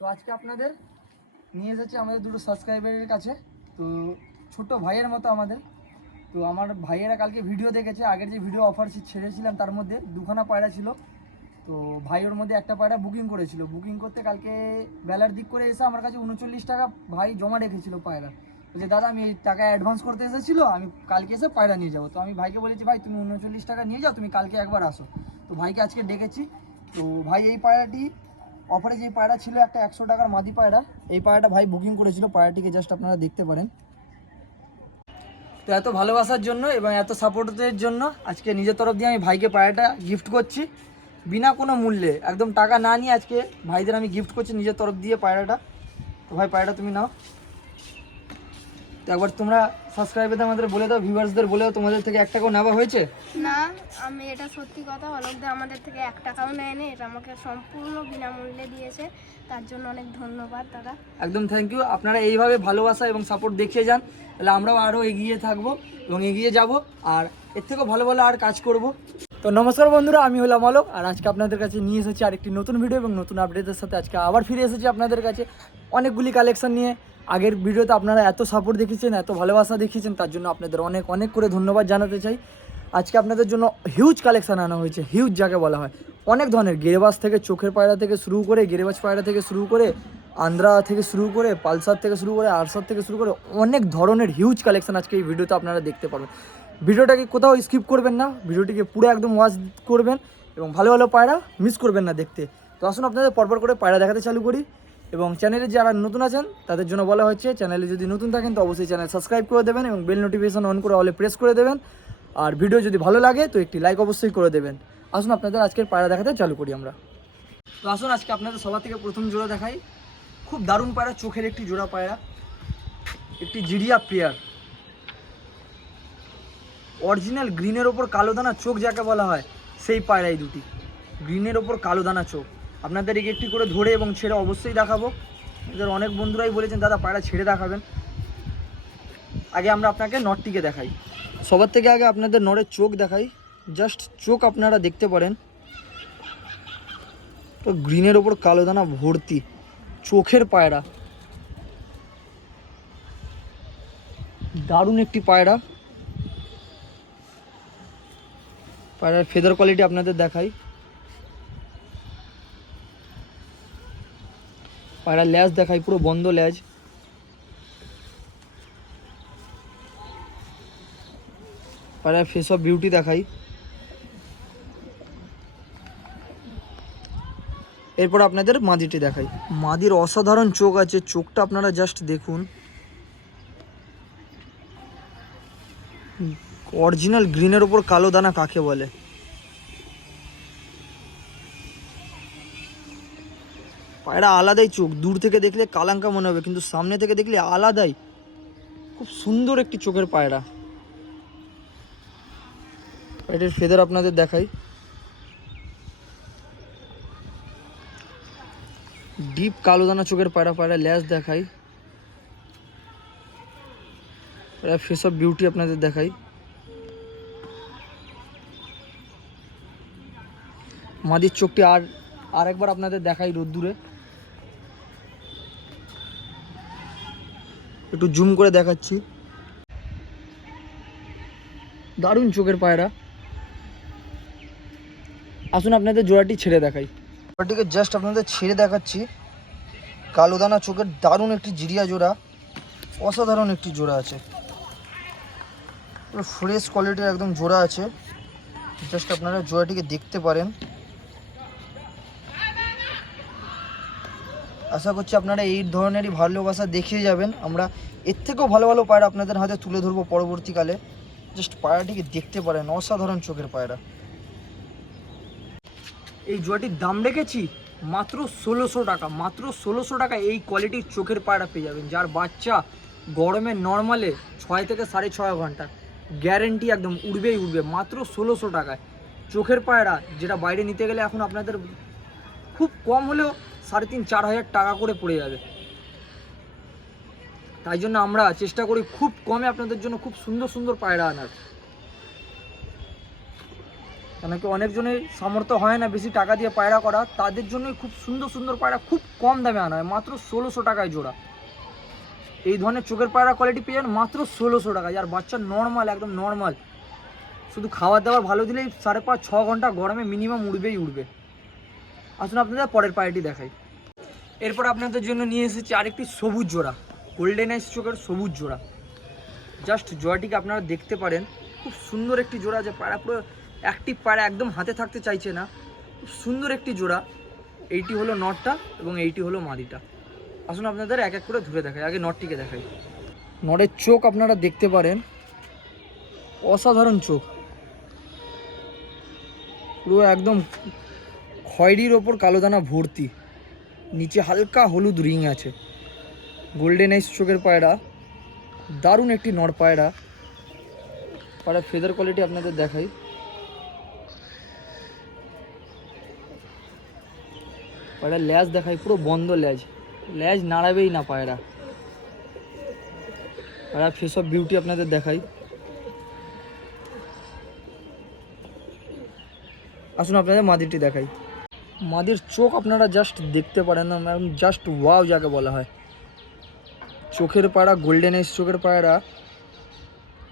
তো আজকে আপনাদের নিয়ে এসেছি আমাদের দুটো সাবস্ক্রাইবারের কাছে। তো ছোট ভাইয়ের মতো আমাদের। তো আমার ভাইয়েরা কালকে ভিডিও দেখেছে। আগের যে ভিডিও অফার ছেড়েছিলাম, তার মধ্যে দুখানা পায়রা ছিল। তো ভাই ওর মধ্যে একটা পায়রা বুকিং করেছিল। বুকিং করতে কালকে বেলার দিক করে এসে আমার কাছে উনচল্লিশ টাকা ভাই জমা রেখেছিল পায়রা। বলছে, দাদা, আমি টাকা অ্যাডভান্স করতে এসেছিল, আমি কালকে এসে পায়রা নিয়ে যাব। তো আমি ভাইকে বলেছি, ভাই, তুমি উনচল্লিশ টাকা নিয়ে যাও, তুমি কালকে একবার আসো। তো ভাইকে আজকে ডেকেছি। তো ভাই, এই পায়রাটি অফারে যে পায়রা ছিল, একটা একশো টাকার মাদি পায়রা। এই পায়রাটা ভাই বুকিং করেছিল, পায়রাটিকে জাস্ট আপনারা দেখতে পারেন। তো এত ভালোবাসার জন্য এবং এত সাপোর্টের জন্য আজকে নিজের তরফ দিয়ে আমি ভাইকে পায়রাটা গিফট করছি, বিনা কোনো মূল্যে। একদম টাকা না নিয়ে আজকে ভাইদের আমি গিফট করছি নিজের তরফ দিয়ে পায়রাটা। তো ভাই, পায়রাটা তুমি নাও। তো একবার তোমরা সাবস্ক্রাইবারদের আমাদের বলে দাও ভিউয়ার্সদের বলে দাও তোমাদের থেকে এক টাকাও নেওয়া হয়েছে? না আমি এটা সত্যি কথা অলোকদা আমাদের থেকে এক টাকাও নেয়নি এটা আমাকে সম্পূর্ণ বিনামূল্যে দিয়েছে তার জন্য অনেক ধন্যবাদ দাদা। একদম থ্যাংক ইউ আপনারা এইভাবে ভালোবাসা এবং সাপোর্ট দেখিয়ে যান তাহলে আমরাও আরও এগিয়ে থাকব এবং এগিয়ে যাব আর এর থেকেও ভালো ভালো আর কাজ করব। তো নমস্কার বন্ধুরা আমি হলাম অলোক আর আজকে আপনাদের কাছে নিয়ে এসেছি আরেকটি নতুন ভিডিও এবং নতুন আপডেটের সাথে আজকে আবার ফিরে এসেছি আপনাদের কাছে অনেকগুলি কালেকশন নিয়ে। আগের ভিডিওতে আপনারা এত সাপোর্ট দেখিয়েছেন, এত ভালোবাসা দেখিয়েছেন, তার জন্য আপনাদের অনেক অনেক করে ধন্যবাদ জানাতে চাই। আজকে আপনাদের জন্য হিউজ কালেকশান আনা হয়েছে হিউজ যাকে বলা হয়। অনেক ধরনের গেরেবাজ থেকে চোখের পায়রা থেকে শুরু করে গেরেবাজ পায়রা থেকে শুরু করে আন্দ্রা থেকে শুরু করে পালসার থেকে শুরু করে আরসার থেকে শুরু করে অনেক ধরনের হিউজ কালেকশন আজকে এই ভিডিওতে আপনারা দেখতে পাবেন ভিডিওটাকে কোথাও স্কিপ করবেন না, ভিডিওটিকে পুরো একদম ওয়াচ করবেন এবং ভালো ভালো পায়রা মিস করবেন না দেখতে। তো আসুন আপনাদের পরপর করে পায়রা দেখাতে চালু করি। এবং চ্যানেলে যারা নতুন আছেন, তাদের জন্য বলা হচ্ছে, চ্যানেলে যদি নতুন থাকেন, তো অবশ্যই চ্যানেল সাবস্ক্রাইব করে দেবেন এবং বেল নোটিফিকেশন অন করে অলে প্রেস করে দেবেন। আর ভিডিও যদি ভালো লাগে, তো একটি লাইক অবশ্যই করে দেবেন। আসুন আপনাদের আজকের পায়রা দেখাতে চালু করি আমরা। তো আসুন, আজকে আপনাদের সবার থেকে প্রথম জোড়া দেখাই। খুব দারুণ পায়রা, চোখের একটি জোড়া পায়রা। একটি জিরিয়া পেয়ার অরিজিনাল গ্রিনের ওপর কালো দানা চোখ যাকে বলা হয়, সেই পায়রাই দুটি। গ্রিনের ওপর কালো দানা চোখ। আপনাদের এক একটি করে ধরে এবং ছেড়ে অবশ্যই দেখাবো। এদের অনেক বন্ধুরাই বলেছেন, দাদা, পায়রা ছেড়ে দেখাবেন। আগে আমরা আপনাকে নটটিকে দেখাই। সবার থেকে আগে আপনাদের নড়ের চোখ দেখাই। জাস্ট চোখ আপনারা দেখতে পারেন। তো গ্রিনের ওপর কালো দানা ভর্তি। চোখের পায়রা। দারুণ একটি পায়রা। পায়রার ফেদার কোয়ালিটি আপনাদের দেখাই। পায়রার ল্যাজ দেখাই, পুরো বন্ধ ল্যাজ। পায়রার ফেস অফ বিউটি দেখাই। এরপর আপনাদের মাদিটি দেখাই। মাদির অসাধারণ চোখ আছে, চোখটা আপনারা জাস্ট দেখুন। অরিজিনাল গ্রিনের ওপর কালো দানা কাকে বলে? পায়রা আলাদাই চোখ। দূর থেকে দেখলে কালাঙ্কা মনে হবে, কিন্তু সামনে থেকে দেখলে আলাদাই। খুব সুন্দর একটি চোখের পায়রা। এটির ফেদার আপনাদের দেখাই। ডিপ কালো দানা চোখের পায়রা পায়রা ল্যাস দেখাই। ফেস অফ বিউটি আপনাদের দেখাই। মাদির চোখটি আর আরেকবার আপনাদের দেখাই রোদ্দুরে। একটু জুম করে দেখাচ্ছি। দারুণ চোখের পায়রা। আসুন আপনাদের জোড়াটি ছেড়ে দেখাই। জোড়াটিকে জাস্ট আপনাদের ছেড়ে দেখাচ্ছি। কালো দানা চোখের দারুণ একটি জিরিয়া জোড়া। অসাধারণ একটি জোড়া আছে। ফ্রেশ কোয়ালিটির একদম জোড়া আছে। জাস্ট আপনারা জোড়াটিকে দেখতে পারেন। আশা করছি আপনারা এই ধরনেরই ভালোবাসা দেখিয়ে যাবেন। আমরা এর থেকেও ভালো ভালো পায়রা আপনাদের হাতে তুলে ধরবো পরবর্তীকালে। জাস্ট পায়রাটিকে দেখতে পারেন, অসাধারণ চোখের পায়রা। এই জোয়াটির দাম রেখেছি মাত্র ষোলোশো টাকা। মাত্র ষোলোশো টাকা এই কোয়ালিটির চোখের পায়রা পেয়ে যাবেন। যার বাচ্চা গরমে নর্মালে ছয় থেকে সাড়ে ছয় ঘণ্টা গ্যারেন্টি একদম উড়বেই উড়বে। মাত্র ষোলোশো টাকায়। চোখের পায়রা, যেটা বাইরে নিতে গেলে এখন আপনাদের খুব কম হলেও সাড়ে তিন, চার হাজার টাকা করে পড়ে যাবে। তাই জন্য আমরা চেষ্টা করি খুব কমে আপনাদের জন্য খুব সুন্দর সুন্দর পায়রা আনার। কেন কি অনেকজনের সামর্থ্য হয় না বেশি টাকা দিয়ে পায়রা করা, তাদের জন্যই খুব সুন্দর সুন্দর পায়রা খুব কম দামে আনা হয়, মাত্র ষোলোশো টাকায় জোড়া। এই ধরনের চোখের পায়রা কোয়ালিটি পেয়ে যান মাত্র ষোলোশো টাকায় আর বাচ্চা নর্মাল একদম নর্মাল শুধু খাবার দাবার ভালো দিলেই সাড়ে পাঁচ, ছ ঘণ্টা গরমে মিনিমাম উড়বেই উড়বে। আসুন আপনাদের পরের পায়রাটি দেখাই। এরপর আপনাদের জন্য নিয়ে এসেছি আরেকটি সবুজ জোড়া গোল্ডেন আইস চোখের সবুজ জোড়া। জাস্ট জোড়াটিকে আপনারা দেখতে পারেন। খুব সুন্দর একটি জোড়া যে পায়রা পুরো অ্যাক্টিভ পায়রা একদম হাতে থাকতে চাইছে না। খুব সুন্দর একটি জোড়া। এইটি হলো নটটা এবং এইটি হলো মাদিটা। আসুন আপনাদের এক এক করে ধরে দেখাই। আগে নটটিকে দেখাই। নটের চোখ আপনারা দেখতে পারেন। অসাধারণ চোখ। পুরো একদম খয়েরির ওপর কালো দানা ভর্তি। নিচে হালকা হলুদ রিং আছে। গোল্ডেন আইস চোখের পায়রা, দারুণ একটি নর পায়রা। পায়রা ফেদার কোয়ালিটি আপনাদের দেখাই। পায়রা ল্যাজ দেখাই, পুরো বন্ধ ল্যাজ। ল্যাজ নাড়াবেই না পায়রা। পায়রা ফেস অফ বিউটি আপনাদের দেখাই। আসুন আপনাদের মাদিরটি দেখাই। মাদির চোখ আপনারা জাস্ট দেখতে পারেন না, ম্যাম জাস্ট ওয়াও যাকে বলা হয়। চোখের পায়রা গোল্ডেন এস চোখের পায়রা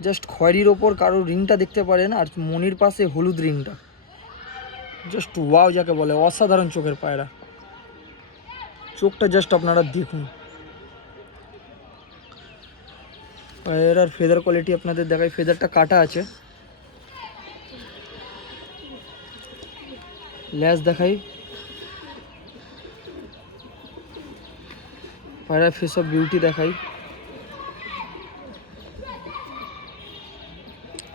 জাস্ট খয়েরির ওপর কারও রিংটা দেখতে পারেন আর মনির পাশে হলুদ রিংটা। জাস্ট ওয়াও যাকে বলে, অসাধারণ চোখের পায়রা। চোখটা জাস্ট আপনারা দেখুন। পায়রার ফেদার কোয়ালিটি আপনাদের দেখাই ফেদারটা কাটা আছে। ল্যাস দেখাই। পায়রা ফেস অফ বিউটি দেখাই।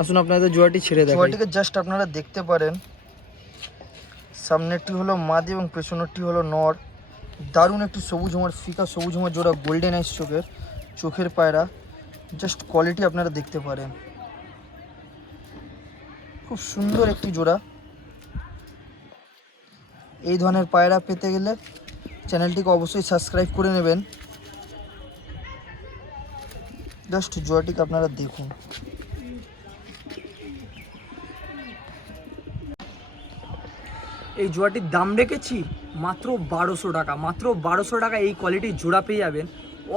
আসুন আপনাদের জোয়াটি ছেড়ে দেখাই। জোয়াটিকে জাস্ট আপনারা দেখতে পারেন। সামনেরটি হলো মাদি এবং পেছনেরটি হলো নর। দারুণ একটি সবুজ হোমার ফিকা সবুজ হোমার জোড়া গোল্ডেন আইস চোখের চোখের পায়রা। জাস্ট কোয়ালিটি আপনারা দেখতে পারেন। খুব সুন্দর একটি জোড়া। এই ধরনের পায়রা পেতে গেলে চ্যানেলটিকে অবশ্যই সাবস্ক্রাইব করে নেবেন। জাস্ট জোড়াটিকে আপনারা দেখুন। এই জোড়াটির দাম রেখেছি মাত্র বারোশো টাকা। মাত্র বারোশো টাকা এই কোয়ালিটির জোড়া পেয়ে যাবেন।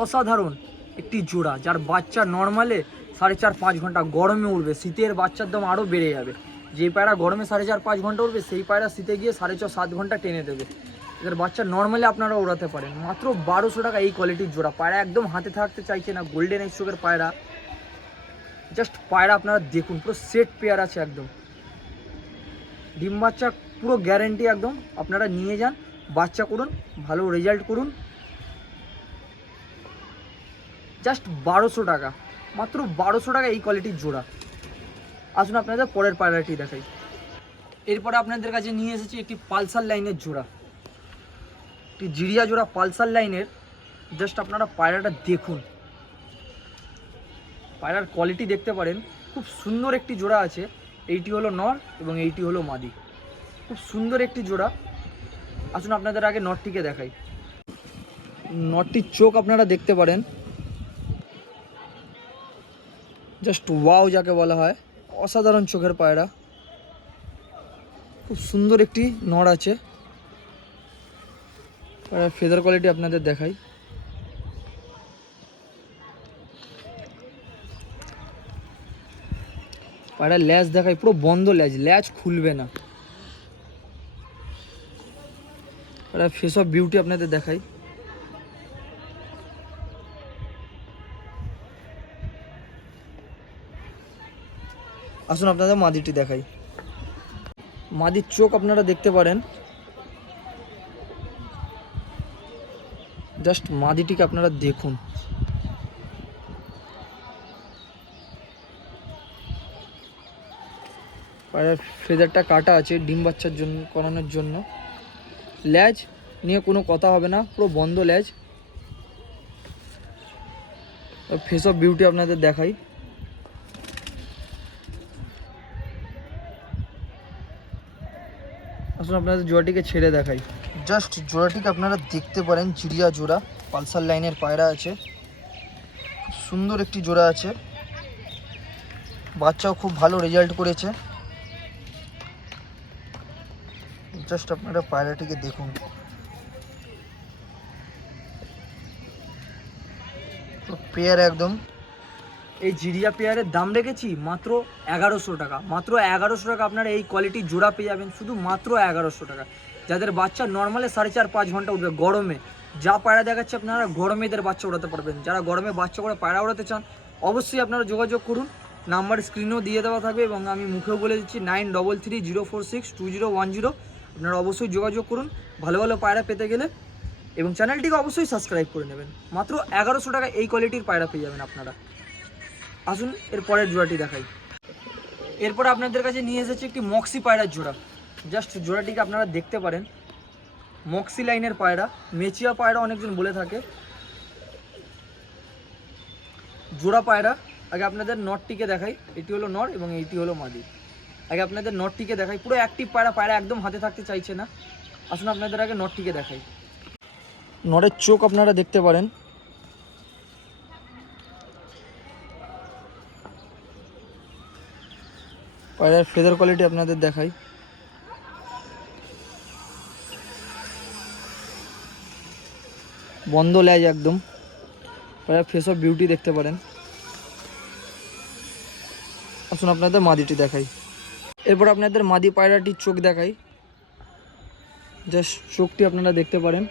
অসাধারণ একটি জোড়া, যার বাচ্চা নর্মালে সাড়ে চার পাঁচ ঘণ্টা গরমে উঠবে শীতের বাচ্চার দাম আরও বেড়ে যাবে। যে পায়রা গরমে সাড়ে চার পাঁচ ঘণ্টা উঠবে সেই পায়রা শীতে গিয়ে সাড়ে ছ সাত ঘণ্টা টেনে দেবে। এদের বাচ্চা নর্মালি আপনারা ওড়াতে পারেন। মাত্র বারোশো টাকা এই কোয়ালিটির জোড়া। পায়রা একদম হাতে থাকতে চাইছে না গোল্ডেন আইসোকের পায়রা। জাস্ট পায়রা আপনারা দেখুন, পুরো সেট পেয়ার আছে একদম। ডিম বাচ্চা পুরো গ্যারেন্টি একদম। আপনারা নিয়ে যান, বাচ্চা করুন, ভালো রেজাল্ট করুন। জাস্ট বারোশো টাকা। মাত্র বারোশো টাকা এই কোয়ালিটির জোড়া। আসুন আপনাদের পরের পায়রাটি দেখাই। এরপরে আপনাদের কাছে নিয়ে এসেছি একটি পালসার লাইনের জোড়া। একটি জিরিয়া জোড়া পালসার লাইনের জাস্ট আপনারা পায়রাটা দেখুন। পায়রার কোয়ালিটি দেখতে পারেন, খুব সুন্দর একটি জোড়া আছে, এইটি হলো নর এবং এইটি হলো মাদি। খুব সুন্দর একটি জোড়া। আসুন আপনাদের আগে নটটিকে দেখাই। নটটির চোখ আপনারা দেখতে পারেন। জাস্ট ওয়াও যাকে বলা হয়, অসাধারণ চোখের পায়রা। খুব সুন্দর একটি নড় আছে। ফেদার কোয়ালিটি আপনাদের দেখাই। পায়রা ল্যাজ দেখাই, পুরো বন্ধ ল্যাজ ল্যাজ খুলবে না। পায়রা ফেস অফ বিউটি আপনাদের দেখাই। আসুন আপনাদের মাদিটি দেখাই। মাদির চোখ আপনারা দেখতে পারেন। জাস্ট মাদিটিকে আপনারা দেখুন। পায়ের ফেদারটা কাটা আছে, ডিম বাচ্চার জন্য, করানোর জন্য। ল্যাজ নিয়ে কোনো কথা হবে না, পুরো বন্ধ ল্যাজ। ফেস অফ বিউটি আপনাদের দেখাই। আসলে আপনাদের জোয়াটিকে ছেড়ে দেখাই। জাস্ট জোড়াটিকে আপনারা দেখতে পারেন, চিড়িয়া জোড়া, পালসার লাইনের পায়রা আছে। সুন্দর একটি জোড়া আছে। বাচ্চাও খুব ভালো রেজাল্ট করেছে। জাস্ট আপনারা পায়রাটিকে দেখুন। পেয়ার একদম। এই জিরিয়া পেয়ারের দাম রেখেছি মাত্র এগারোশো টাকা। মাত্র এগারোশো টাকা আপনারা এই কোয়ালিটির জোড়া পেয়ে যাবেন। শুধু মাত্র এগারোশো টাকা। যাদের বাচ্চা নর্মালে সাড়ে চার, পাঁচ ঘণ্টা উঠবে গরমে, যা পায়রা দেখাচ্ছে আপনারা গরমে এদের বাচ্চা ওড়াতে পারবেন। যারা গরমে বাচ্চা করে পায়রা ওড়াতে চান, অবশ্যই আপনারা যোগাযোগ করুন। নাম্বার স্ক্রিনেও দিয়ে দেওয়া থাকবে এবং আমি মুখেও বলে দিচ্ছি nine double three zero four six two zero one zero আপনারা অবশ্যই যোগাযোগ করুন, ভালো ভালো পায়রা পেতে গেলে। এবং চ্যানেলটিকে অবশ্যই সাবস্ক্রাইব করে নেবেন। মাত্র এগারোশো টাকা এই কোয়ালিটির পায়রা পেয়ে যাবেন আপনারা। আসুন, এর পরের জোড়াটি দেখাই। এরপরে আপনাদের কাছে নিয়ে এসেছি একটি মক্সি পায়রার জোড়া। জাস্ট জোড়াটিকে আপনারা দেখতে পারেন। মক্সি লাইনের পায়রা, মেচিয়া পায়রা অনেকজন বলে থাকে। জোড়া পায়রা, আগে আপনাদের নটটিকে দেখাই। এটি হলো নর এবং এইটি হলো মাদি। আগে আপনাদের নটটিকে দেখাই। পুরো অ্যাক্টিভ পায়রা পায়রা একদম হাতে থাকতে চাইছে না। আসুন আপনাদের আগে নটটিকে দেখাই। নরের চোখ আপনারা দেখতে পারেন। পায়রার ফেদার কোয়ালিটি আপনাদের দেখাই। বন্ধ লেজ একদম। ফেস অফ বিউটি দেখতে পারেন। আসুন আপনাদের মাদিটি দেখাই। এরপর আপনাদের মাদি পায়রাটির চোখ দেখাই। জাস্ট চোখটি আপনারা দেখতে পারেন।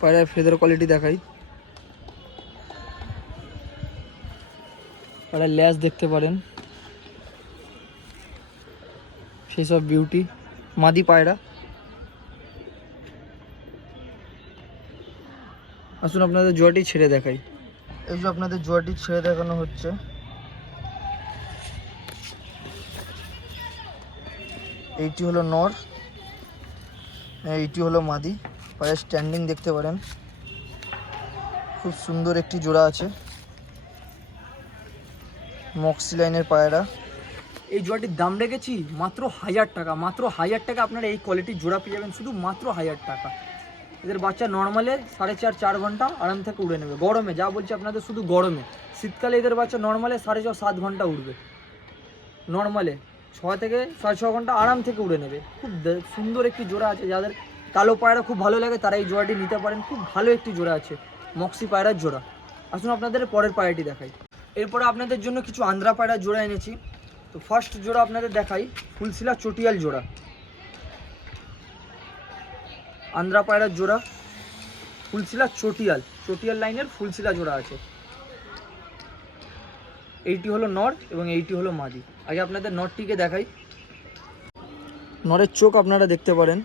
পায়রার ফেদার কোয়ালিটি দেখাই। পায়রার ল্যাস দেখতে পারেন। ফেস অফ বিউটি মাদি পায়রা। আসুন আপনাদের জোয়াটি ছেড়ে দেখাই। এই যে আপনাদের জোয়াটি ছেড়ে দেখানো হচ্ছে। এইটি হলো নর। এইটি হলো মাদি। পায়ের স্ট্যান্ডিং দেখতে পারেন। খুব সুন্দর একটি জোড়া আছে। মক্সি লাইনের পায়রা। এই জোড়াটির দাম রেখেছি মাত্র হাজার টাকা, মাত্র হাজার টাকা আপনারা এই কোয়ালিটির জোড়া পেয়ে যাবেন শুধু মাত্র হাজার টাকা। এদের বাচ্চা নর্মালে সাড়ে চার চার ঘণ্টা আরাম থেকে উড়ে নেবে। গরমে, যা বলছি আপনাদের শুধু গরমে। শীতকালে এদের বাচ্চা নর্মালে সাড়ে ছ সাত ঘণ্টা উড়বে। নর্মালে ছ থেকে সাড়ে ছ ঘণ্টা আরাম থেকে উড়ে নেবে। খুব সুন্দর একটি জোড়া আছে। যাদের কালো পায়রা খুব ভালো লাগে, তারা এই জোড়াটি নিতে পারেন। খুব ভালো একটি জোড়া আছে মক্সি পায়রার জোড়া। আসুন আপনাদের পরের পায়রাটি দেখাই। এরপরে আপনাদের জন্য কিছু আন্ধ্রা পায়রার জোড়া এনেছি। তো ফার্স্ট জোড়া আপনাদের দেখাই, ফুলশিলা চটিয়াল জোড়া। আন্দ্রা পায়রার জোড়া, ফুলশিলা চটিয়াল। চটিয়াল লাইনের ফুলশিলা জোড়া আছে। এইটি হলো নর এবং এইটি হলো মাদি। আগে আপনাদের নরটিকে দেখাই। নরের চোখ আপনারা দেখতে পারেন।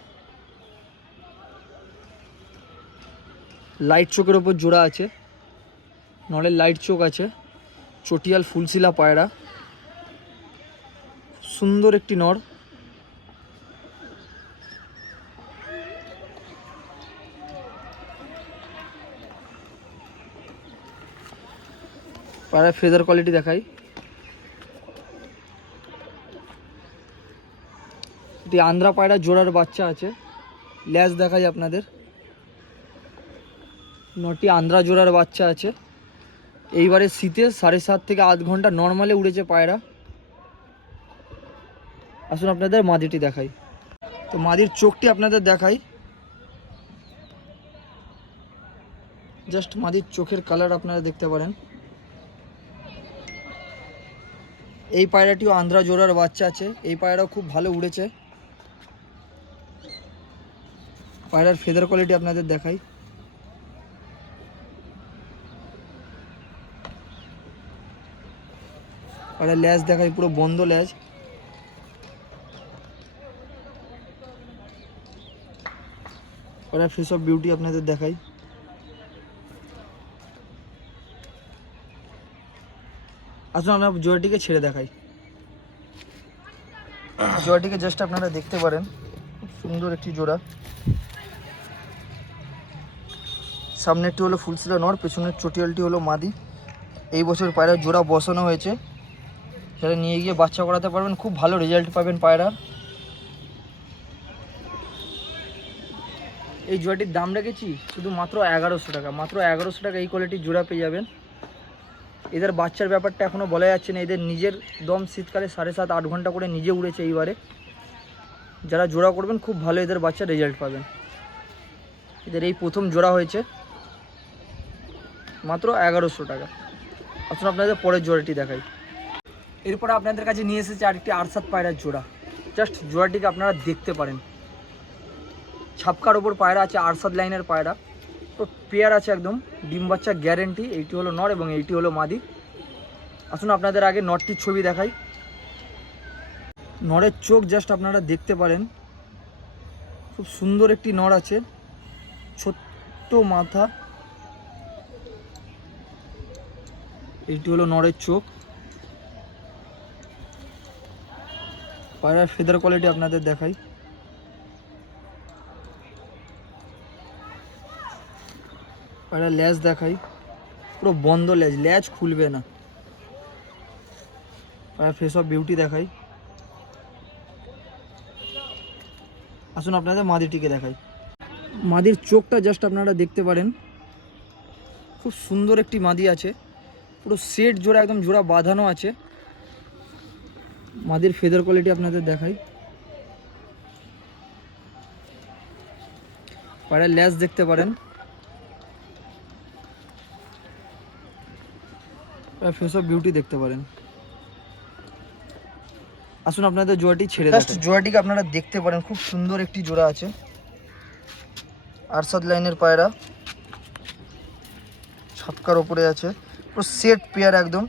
লাইট চোখের ওপর জোড়া আছে। নরের লাইট চোখ আছে। চটিয়াল ফুলশিলা পায়রা। সুন্দর একটি নর। পায়রা ফেদার কোয়ালিটি দেখাই। এটি আন্ধ্রা পায়রা জোড়ার বাচ্চা আছে। ল্যাস দেখাই আপনাদের। নটি আন্ধ্রা জোড়ার বাচ্চা আছে। এইবারে শীতে সাড়ে সাত থেকে আধ ঘণ্টা নর্মালে উড়েছে পায়রা। আসুন আপনাদের মাদিটি দেখাই। তো মাদির চোখটি আপনাদের দেখাই। জাস্ট মাদির চোখের কালার আপনারা দেখতে পারেন। এই পায়রাটিও আন্ধ্রা জোড়ার বাচ্চা আছে। এই পায়রাও খুব ভালো উড়েছে। পায়রার ফেদার কোয়ালিটি আপনাদের দেখাই। পায়রার ল্যাজ দেখাই, পুরো বন্ধ ল্যাজ। পায়রার ফেস অফ বিউটি আপনাদের দেখাই। আসুন, আমরা জোড়াটিকে ছেড়ে দেখাই। জোড়াটিকে জাস্ট আপনারা দেখতে পারেন। খুব সুন্দর একটি জোড়া। সামনেরটি হলো ফুলশিলা নর, পেছনের চটিয়ালটি হলো মাদি। এই বছর পায়রার জোড়া বসানো হয়েছে। সেটা নিয়ে গিয়ে বাচ্চা করাতে পারবেন, খুব ভালো রেজাল্ট পাবেন পায়রার। এই জোড়াটির দাম রেখেছি শুধু মাত্র এগারোশো টাকা। মাত্র এগারোশো টাকা এই কোয়ালিটির জোড়া পেয়ে যাবেন। এদের বাচ্চার ব্যাপারটা এখনও বলা যাচ্ছে না। এদের নিজের দম শীতকালে সাড়ে সাত, আট ঘণ্টা করে নিজে উড়েছে এইবারে। যারা জোড়া করবেন, খুব ভালো এদের বাচ্চা রেজাল্ট পাবেন। এদের এই প্রথম জোড়া হয়েছে। মাত্র এগারোশো টাকা। আসুন আপনাদের পরের জোড়াটি দেখাই। এরপরে আপনাদের কাছে নিয়ে এসেছে আরেকটি আরসাত পায়রার জোড়া জাস্ট জোড়াটিকে আপনারা দেখতে পারেন। ছাপকার ওপর পায়রা আছে আরসাদ লাইনের পায়রা। তো পেয়ার আছে একদম, ডিম বাচ্চা গ্যারেন্টি এইটি হলো নর এবং এইটি হলো মাদি। আসুন আপনাদের আগে নরটির ছবি দেখাই। নরের চোখ জাস্ট আপনারা দেখতে পারেন। খুব সুন্দর একটি নর আছে, ছোট্ট মাথা। এইটি হলো নরের চোখ। পায়রার ফেদার কোয়ালিটি আপনাদের দেখাই। পায়রার ল্যাজ দেখাই। পুরো বন্ধ ল্যাজ ল্যাজ খুলবে না। পায়রার ফেস অফ বিউটি দেখাই। আসুন আপনাদের মাদিটিকে দেখাই। মাদির চোখটা জাস্ট আপনারা দেখতে পারেন। খুব সুন্দর একটি মাদি আছে। পুরো সেট জোড়া, একদম জোড়া বাঁধানো আছে। মাদির ফেদার কোয়ালিটি আপনাদের দেখাই। পায়ের ল্যাস দেখতে পারেন। ফেস অফ বিউটি দেখতে পারেন। আসুন আপনাদের জোড়াটি ছেড়ে জাস্ট জোড়াটিকে আপনারা দেখতে পারেন খুব সুন্দর একটি জোড়া আছে। আরসাদ লাইনের পায়রা। ছাপকার ওপরে আছে। পুরো সেট পেয়ার একদম।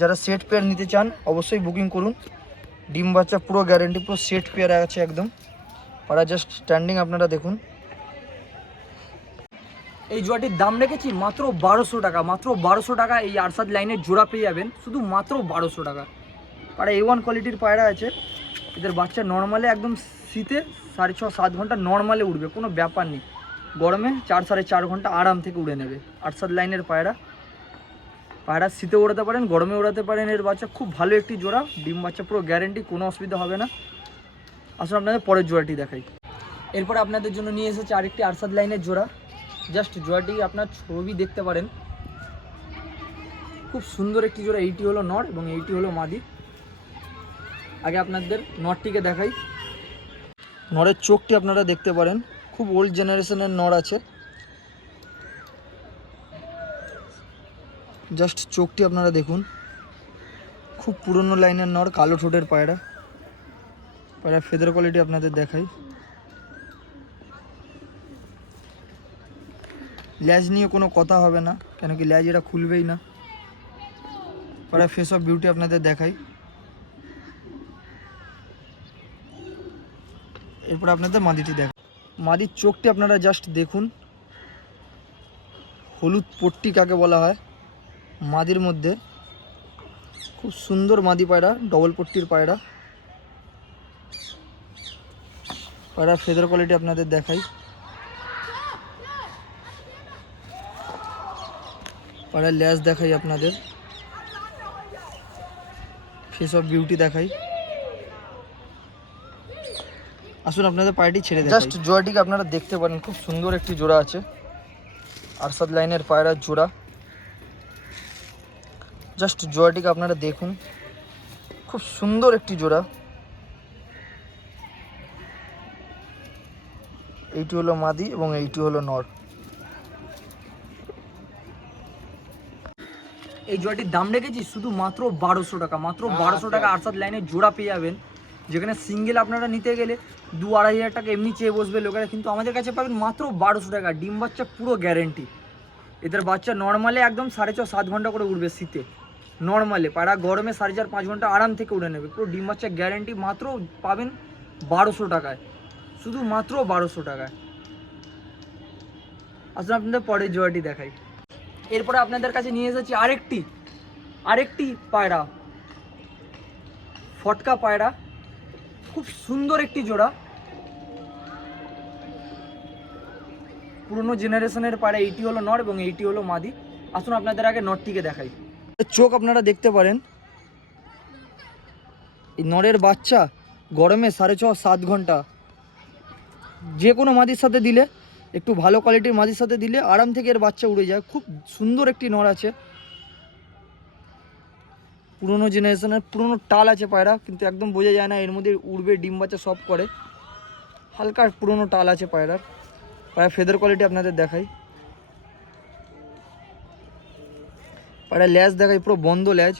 যারা সেট পেয়ার নিতে চান অবশ্যই বুকিং করুন। ডিম বাচ্চা পুরো গ্যারেন্টি পুরো সেট পেয়ার আছে একদম। পায়রা জাস্ট স্ট্যান্ডিং আপনারা দেখুন। এই জোড়াটির দাম রেখেছি মাত্র বারোশো টাকা, মাত্র বারোশো টাকা এই আরসাদ লাইনের জোড়া পেয়ে যাবেন, শুধু মাত্র বারোশো টাকা। আর এ ওয়ান কোয়ালিটির পায়রা আছে, এদের বাচ্চা নর্মালে একদম শীতে সাড়ে ছ, সাত ঘণ্টা নর্মালে উঠবে কোনো ব্যাপার নেই। গরমে চার, সাড়ে চার ঘণ্টা আরাম থেকে উড়ে নেবে আরসাদ লাইনের পায়রা। পায়রা শীতে ওড়াতে পারেন, গরমে ওড়াতে পারেন, এর বাচ্চা খুব ভালো একটি জোড়া, ডিম বাচ্চা পুরো গ্যারেন্টি কোনো অসুবিধা হবে না। আসলে আপনাদের পরের জোড়াটি দেখাই। এরপর আপনাদের জন্য নিয়ে এসেছে আরেকটি আরসাদ লাইনের জোড়া। জাস্ট জোড়াটি আপনার ছবি দেখতে পারেন। খুব সুন্দর একটি জোড়া, এইটি হলো নর এবং এইটি হলো মাদি। আগে আপনাদের নরটিকে দেখাই। নরের চোখটি আপনারা দেখতে পারেন, খুব ওল্ড জেনারেশনের নর আছে। জাস্ট চোখটি আপনারা দেখুন, খুব পুরনো লাইনের নর, কালো ঠোঁটের পায়রা। পায়রা ফেদার কোয়ালিটি আপনাদের দেখাই। ল্যাজ নিয়ে কোনো কথা হবে না, কেন কি ল্যাজ এটা খুলবেই না। পায়রা ফেস অফ বিউটি আপনাদের দেখাই। এরপর আপনাদের মাদিটি দেখ মাদির চোখটি আপনারা জাস্ট দেখুন। হলুদ পট্টি কাকে বলা হয়? মাদির মধ্যে। খুব সুন্দর মাদি পায়রা ডবল পট্টির পায়রা। পায়রার ফেদার কোয়ালিটি আপনাদের দেখাই। পায়রার ল্যাস দেখাই আপনাদের। অফ বিউটি দেখাই। আসুন, আপনাদের পায়রাটি ছেড়ে দেয় জাস্ট জোড়াটিকে আপনারা দেখতে পারেন, খুব সুন্দর একটি জোড়া আছে। আরসাদ লাইনের পায়রার জোড়া। জাস্ট জোড়াটিকে আপনারা দেখুন। খুব সুন্দর একটি জোড়া। এইটি হলো মাদি এবং এইটি হলো নর। এই জোড়াটির দাম রেখেছি শুধু মাত্র বারোশো টাকা মাত্র বারোশো টাকা আরসাদ লাইনের জোড়া পেয়ে যাবেন যেখানে সিঙ্গেল আপনারা নিতে গেলে দু আড়াই হাজার টাকা এমনি চেয়ে বসবে লোকেরা কিন্তু আমাদের কাছে পাবেন মাত্র বারোশো টাকা ডিম বাচ্চা পুরো গ্যারেন্টি এদের বাচ্চা নর্মালে একদম সাড়ে ছ সাত ঘণ্টা করে উঠবে শীতে। নর্মালে পাড়া গরমে সাড়ে চার পাঁচ ঘণ্টা আরাম থেকে উড়ে নেবে। পুরো ডিম বাচ্চা গ্যারেন্টি মাত্র পাবেন বারোশো টাকায়। শুধু মাত্র বারোশো টাকায়। আসলে আপনাদের পরের জোড়াটি দেখাই। এরপরে আপনাদের কাছে নিয়ে এসেছি আরেকটি আরেকটি পায়রা, ফটকা পায়রা, খুব সুন্দর একটি জোড়া। পুরনো জেনারেশনের পায়রা, এইটি হলো নর এবং এইটি হলো মাদি। আসুন আপনাদের আগে নরটিকে দেখাই। চোখ আপনারা দেখতে পারেন। এই নরের বাচ্চা গরমে সাড়ে ছ সাত ঘণ্টা। যে কোনো মাদির সাথে দিলে একটু ভালো কোয়ালিটির মাদির সাথে দিলে আরাম থেকে এর বাচ্চা উড়ে যায়। খুব সুন্দর একটি নর আছে। পুরনো জেনারেশনের পুরনো টাল আছে পায়রা, কিন্তু একদম বোঝা যায় না, এর মধ্যে উড়বে, ডিম বাচ্চা সব করে। হালকা পুরনো টাল আছে পায়রার। পায়রা ফেদার কোয়ালিটি আপনাদের দেখাই। পায়রা ল্যাজ দেখাই, পুরো বন্ধ ল্যাজ।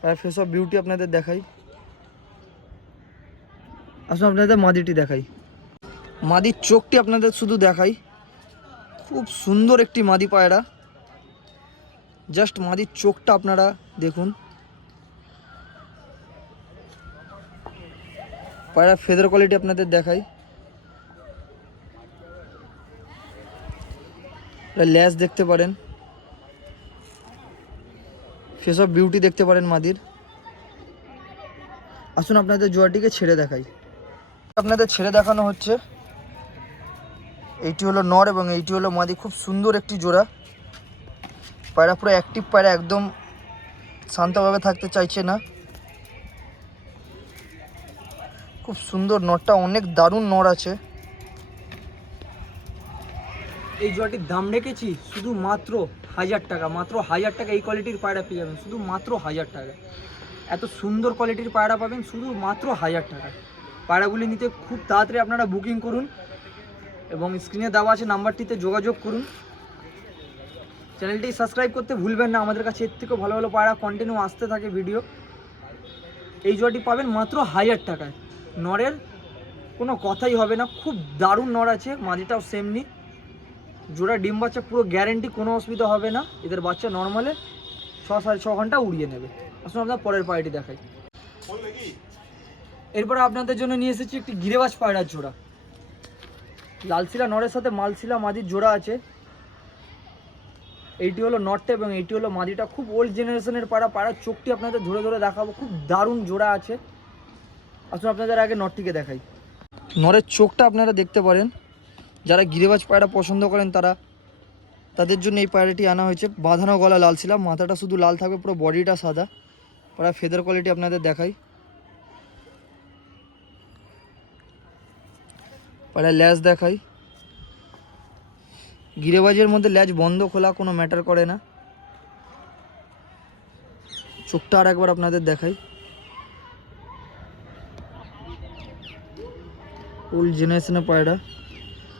পায়রা ফেস অফ বিউটি আপনাদের দেখাই। আসুন আপনাদের মাদিটি দেখাই। মাদির চোখটি আপনাদের শুধু দেখাই। খুব সুন্দর একটি মাদি পায়রা। জাস্ট মাদির চোখটা আপনারা দেখুন। পায়রা ফেদার কোয়ালিটি আপনাদের দেখাই। ল্যাস দেখতে পারেন। ফেস অফ বিউটি দেখতে পারেন মাদির। আসুন আপনাদের জোয়াটিকে ছেড়ে দেখাই। আপনাদের ছেড়ে দেখানো হচ্ছে এইটি হলো নর এবং এইটি হলো মাদি। খুব সুন্দর একটি জোড়া। পায়রা পুরো অ্যাক্টিভ পায়রা একদম শান্তভাবে থাকতে চাইছে না। খুব সুন্দর নরটা, অনেক দারুণ নর আছে। এই জোড়াটির দাম রেখেছি শুধু মাত্র হাজার টাকা। মাত্র হাজার টাকা এই কোয়ালিটির পায়রা পেয়ে যাবেন। শুধু মাত্র হাজার টাকা। এত সুন্দর কোয়ালিটির পায়রা পাবেন শুধু মাত্র হাজার টাকা। পায়রাগুলি নিতে খুব তাড়াতাড়ি আপনারা বুকিং করুন। এবং স্ক্রিনে দেওয়া আছে নাম্বারটিতে যোগাযোগ করুন। চ্যানেলটি সাবস্ক্রাইব করতে ভুলবেন না। আমাদের কাছে এর থেকেও ভালো ভালো পায়রা কন্টিনিউ আসতে থাকে ভিডিও এই জোয়াটি পাবেন মাত্র হাজার টাকায়। নরের কোনো কথাই হবে না। খুব দারুণ নর আছে। মাদিটাও সেমনি জোড়া ডিম বাচ্চা পুরো গ্যারেন্টি কোনো অসুবিধা হবে না। এদের বাচ্চা নর্মালে ছ সাড়ে ছ ঘণ্টা উড়িয়ে নেবে। আসুন আপনার পরের পায়রাটি দেখাই। এরপরে আপনাদের জন্য নিয়ে এসেছি একটি গিরেবাজ পায়রার জোড়া। লালশিলা নরের সাথে মালশিলা মাদির জোড়া আছে। এইটি হলো নটটা এবং এইটি হলো মাদিটা। খুব ওল্ড জেনারেশনের পাড়া। পাড়ার চোখটি আপনাদের ধরে ধরে দেখাবো। খুব দারুণ জোড়া আছে। আসুন আপনাদের আগে নটটিকে দেখাই। নরের চোখটা আপনারা দেখতে পারেন। যারা গিরেবাজ পায়রা পছন্দ করেন তারা তাদের জন্য এই পায়রাটি আনা হয়েছে। বাঁধানো গলা লাল ছিলাম মাথাটা শুধু লাল থাকবে, পুরো বডিটা সাদা। পায়রা ফেদার কোয়ালিটি আপনাদের দেখাই। পায়রা ল্যাজ দেখাই। গিরেবাজের মধ্যে ল্যাজ বন্ধ খোলা কোনো ম্যাটার করে না। চোখটা আর একবার আপনাদের দেখাই। ওল্ড জেনারেশনের পায়রা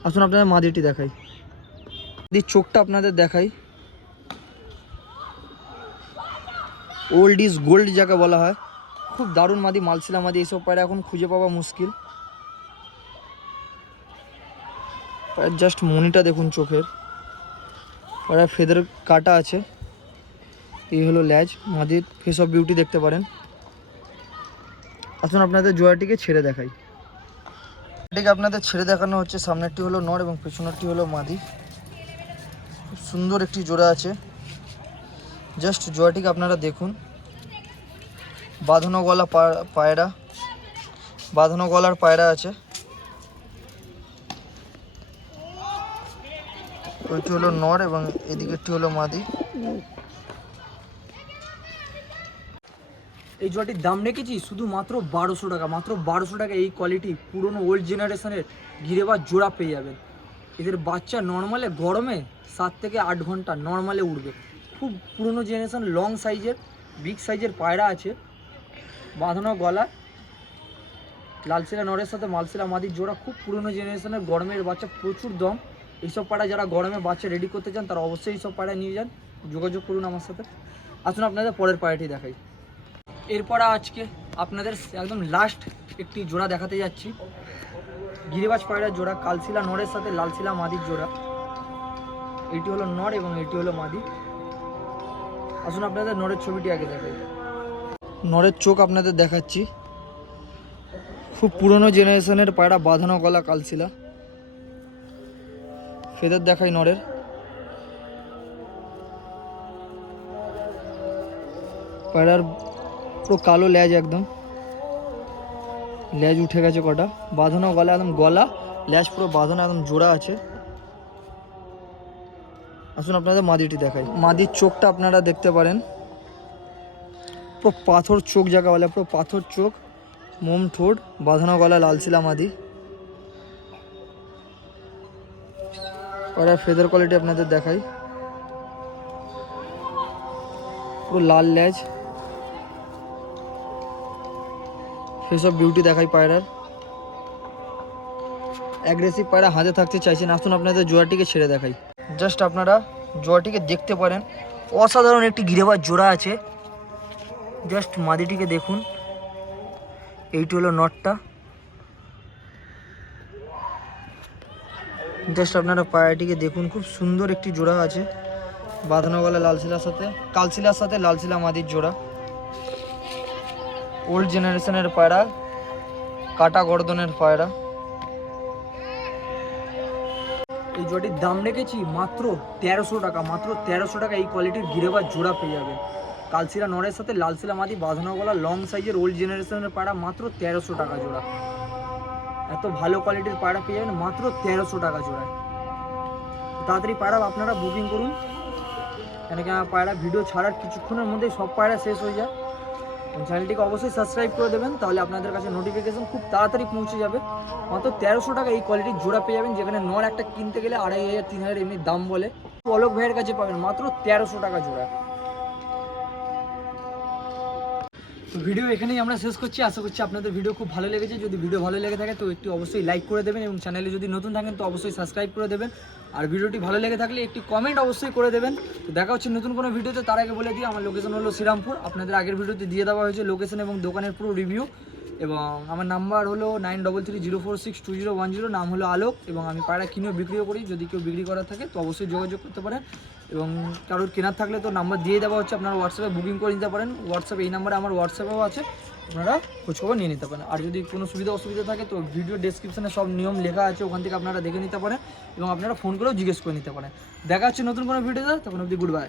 আসুন আপনাদের মাদিটি দেখাই। মাদির চোখটা আপনাদের দেখাই। ওল্ড ইজ গোল্ড যাকে বলা হয়। খুব দারুণ মাদি, মালসিলা মাদি, এইসব পায়রা এখন খুঁজে পাওয়া মুশকিল। জাস্ট মনিটা দেখুন চোখের। পায়ের ফেদের কাটা আছে। এই হলো ল্যাজ, মাদির ফেস অফ বিউটি দেখতে পারেন। আসুন আপনাদের জোয়াটিকে ছেড়ে দেখাই। এটিকে আপনাদের ছেড়ে দেখানো হচ্ছে, সামনেরটি হলো নর এবং পেছনেরটি হলো মাদি। সুন্দর একটি জোড়া আছে। জাস্ট জোড়াটিকে আপনারা দেখুন। বাঁধানো গলা পায়রা। বাঁধানো গলার পায়রা আছে। ওইটি হলো নর এবং এদিকেরটি হলো মাদি। এই জোয়াটির দাম রেখেছি শুধু মাত্র বারোশো টাকা। মাত্র বারোশো টাকা এই কোয়ালিটি পুরনো ওল্ড জেনারেশনের ঘিরে বা জোড়া পেয়ে যাবেন। এদের বাচ্চা নর্মালে গরমে সাত থেকে আট ঘণ্টা নর্মালে উঠবে খুব পুরনো জেনারেশন লং সাইজের বিগ সাইজের পায়রা আছে। বাঁধানো গলা, লালশিলা নরের সাথে মালশিলা মাদির জোড়া খুব পুরনো জেনারেশনের গরমের বাচ্চা প্রচুর দম। এইসব পাড়া যারা গরমে বাচ্চা রেডি করতে চান, তারা অবশ্যই এইসব পাড়া নিয়ে যান। যোগাযোগ করুন আমার সাথে। আসুন আপনাদের পরের পাড়াটি দেখাই। এরপর আজকে আপনাদের একদম লাস্ট একটি জোড়া দেখাতে যাচ্ছি। গিরিবাজ পায়রার জোড়া, কালশিলা নরের সাথে লালশিলা মাদির জোড়া। এটি হলো নর এবং এটি হলো মাদি। আসুন আপনাদের নরের ছবিটি আগে দেখাই। নরের চোখ আপনাদের দেখাচ্ছি। খুব পুরনো জেনারেশনের পায়রা বাঁধানো গলা কালশিলা। ফেদার দেখাই নরের। পায়রার পুরো কালো ল্যাজ একদম। ল্যাজ উঠে গেছে কটা। বাঁধানো গলা একদম গলা ল্যাজ পুরো বাঁধানো একদম জোড়া আছে। আসুন আপনাদের মাদিটি দেখাই। মাদির চোখটা আপনারা দেখতে পারেন। পুরো পাথর চোখ জায়গা বলে পুরো পাথর চোখ, মোম ঠোঁট বাঁধানো গলা লালশিলা মাদি। পায়রার ফেদার কোয়ালিটি আপনাদের দেখাই। পুরো লাল ল্যাজ সেসব বিউটি দেখাই পায়রার। অ্যাগ্রেসিভ পায়রা হাতে থাকতে চাইছেন আসুন আপনাদের জোড়াটিকে ছেড়ে দেখাই। জাস্ট আপনারা জোড়াটিকে দেখতে পারেন। অসাধারণ একটি গিরেবার জোড়া আছে। জাস্ট মাদিটিকে দেখুন। এইটি হলো নটটা জাস্ট আপনারা পায়রাটিকে দেখুন, খুব সুন্দর একটি জোড়া আছে। বাঁধানো গলা লাল শিলার সাথে, কালশিলার সাথে লাল শিলা মাদির জোড়া। ওল্ড জেনারেশনের পায়রা, কাটা গর্দনের পায়রা। এই জোড়াটির দাম রেখেছি মাত্র তেরোশো টাকা, মাত্র তেরোশো টাকা এই কোয়ালিটির গিরেবার জোড়া পেয়ে যাবেন কালশিলা নরের সাথে লালশিলা মাদি বাঁধানো গলা লং সাইজের ওল্ড জেনারেশনের পায়রা, মাত্র তেরোশো টাকা জোড়া। এত ভালো কোয়ালিটির পায়রা পেয়ে যাবেন, মাত্র তেরোশো টাকা জোড়ায়। তাড়াতাড়ি পায়রা আপনারা বুকিং করুন। কেন কি আমার পায়রা ভিডিও ছাড়ার কিছুক্ষণের মধ্যেই সব পায়রা শেষ হয়ে যায়। চ্যানেলটিকে অবশ্যই সাবস্ক্রাইব করে দেবেন, তাহলে আপনাদের কাছে নোটিফিকেশন খুব তাড়াতাড়ি পৌঁছে যাবে। মাত্র তেরোশো টাকা এই কোয়ালিটির জোড়া পেয়ে যাবেন, যেখানে নর একটা কিনতে গেলে আড়াই হাজার, তিন হাজার এমনি দাম বলে। অলোক ভাইয়ের কাছে পাবেন, মাত্র তেরোশো টাকা জোড়া। তো ভিডিও এখানেই আমরা শেষ করছি। আশা করছি আপনাদের ভিডিও খুব ভালো লেগেছে। যদি ভিডিও ভালো লেগে থাকে, তো একটি অবশ্যই লাইক করে দেবেন এবং চ্যানেলে যদি নতুন থাকেন, তো অবশ্যই সাবস্ক্রাইব করে দেবেন। আর ভিডিওটি ভালো লেগে থাকলে একটি কমেন্ট অবশ্যই করে দেবেন। তো দেখা হচ্ছে নতুন কোনো ভিডিওতে। তার আগে বলে দিই, আমার লোকেশন হলো শ্রীরামপুর। আপনাদের আগের ভিডিওতে দিয়ে দেওয়া হয়েছে লোকেশন এবং দোকানের পুরো রিভিউ এবং আমার নাম্বার হলো nine double three zero four six two zero one zero, নাম হলো আলোক এবং আমি পায়রা কিনেও বিক্রিও করি। যদি কেউ বিক্রি করার থাকে তো অবশ্যই যোগাযোগ করতে পারেন এবং কারোর কেনার থাকলে তো নাম্বার দিয়ে দেওয়া হচ্ছে, আপনারা হোয়াটসঅ্যাপে বুকিং করে নিতে পারেন। হোয়াটসঅ্যাপে এই নাম্বারে আমার হোয়াটসঅ্যাপেও আছে, আপনারা খোঁজখবর নিয়ে নিতে পারেন। আর যদি কোনো সুবিধা অসুবিধা থাকে তো ভিডিও ডেসক্রিপশনে সব নিয়ম লেখা আছে, ওখান থেকে আপনারা দেখে নিতে পারেন এবং আপনারা ফোন করেও জিজ্ঞেস করে নিতে পারেন। দেখা হচ্ছে নতুন কোনো ভিডিওতে তখন অবধি গুড বাই